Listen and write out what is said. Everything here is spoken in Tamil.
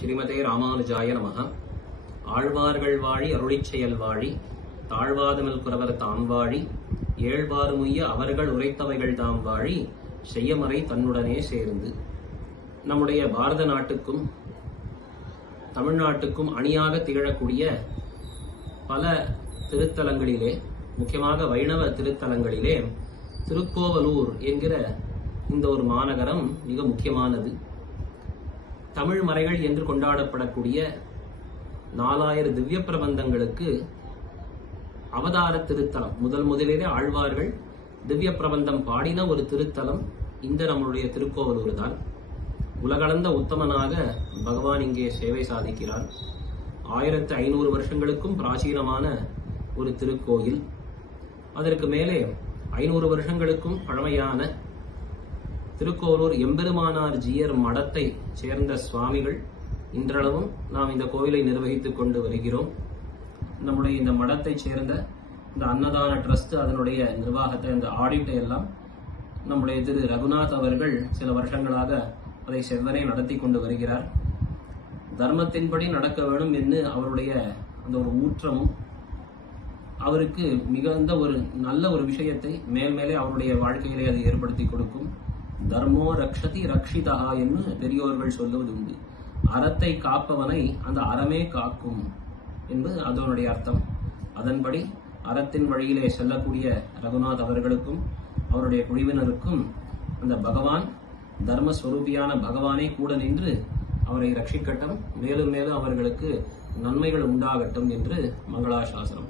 ஸ்ரீமதே ராமானுஜாய நமக. ஆழ்வார்கள் வாழி அருளிச் செயல் வாழி தாழ்வாதமல் குறவர் தாம் வாழி ஏழ்வாறுமுய்ய அவர்கள் உரைத்தவைகள் தாம் வாழி செய்யமறை தன்னுடனே சேர்ந்து. நம்முடைய பாரத நாட்டுக்கும் தமிழ்நாட்டுக்கும் அணியாக திகழக்கூடிய பல திருத்தலங்களிலே முக்கியமாக வைணவ திருத்தலங்களிலே திருக்கோவலூர் என்கிற இந்த ஒரு மாநகரம் மிக முக்கியமானது. தமிழ் மறைகள் என்று கொண்டாடப்படக்கூடிய நாலாயிரம் திவ்ய பிரபந்தங்களுக்கு அவதார திருத்தலம். முதல் முதலிலே ஆழ்வார்கள் திவ்ய பிரபந்தம் பாடின ஒரு திருத்தலம் இந்த நம்மளுடைய திருக்கோவலூர் தான். உலகளந்த உத்தமனாக பகவான் இங்கே சேவை சாதிக்கிறார். ஆயிரத்து ஐநூறு வருஷங்களுக்கும் பிராச்சீனமான ஒரு திருக்கோயில். அதற்கு மேலே ஐநூறு வருஷங்களுக்கும் பழமையான திருக்கோரூர் எம்பெருமானார் ஜீயர் மடத்தை சேர்ந்த சுவாமிகள் இன்றளவும் நாம் இந்த கோயிலை நிர்வகித்துக் கொண்டு வருகிறோம். நம்முடைய இந்த மடத்தை சேர்ந்த இந்த அன்னதான ட்ரஸ்ட் அதனுடைய நிர்வாகத்தை இந்த ஆடிட்டை எல்லாம் நம்முடைய திரு ரகுநாத் அவர்கள் சில வருஷங்களாக அதை செவ்வனே நடத்தி கொண்டு வருகிறார். தர்மத்தின்படி நடக்க வேண்டும் என்று அவருடைய அந்த ஒரு ஊற்றமும் அவருக்கு மிகுந்த ஒரு நல்ல ஒரு விஷயத்தை மேல் மேலே அவருடைய வாழ்க்கையிலே அது ஏற்படுத்தி கொடுக்கும். தர்மோ ரக்ஷதி ரக்ஷிதா என்று பெரியோர்கள் சொல்லுவது உண்டு. அறத்தை காப்பவனை அந்த அறமே காக்கும் என்பது அதனுடைய அர்த்தம். அதன்படி அறத்தின் வழியிலே செல்லக்கூடிய ரகுநாத் அவர்களுக்கும் அவருடைய குழுவினருக்கும் அந்த பகவான் தர்மஸ்வரூபியான பகவானே கூட நின்று அவரை ரட்சிக்கட்டும் மேலும் மேலும் அவர்களுக்கு நன்மைகள் உண்டாகட்டும் என்று மங்களாசாசனம்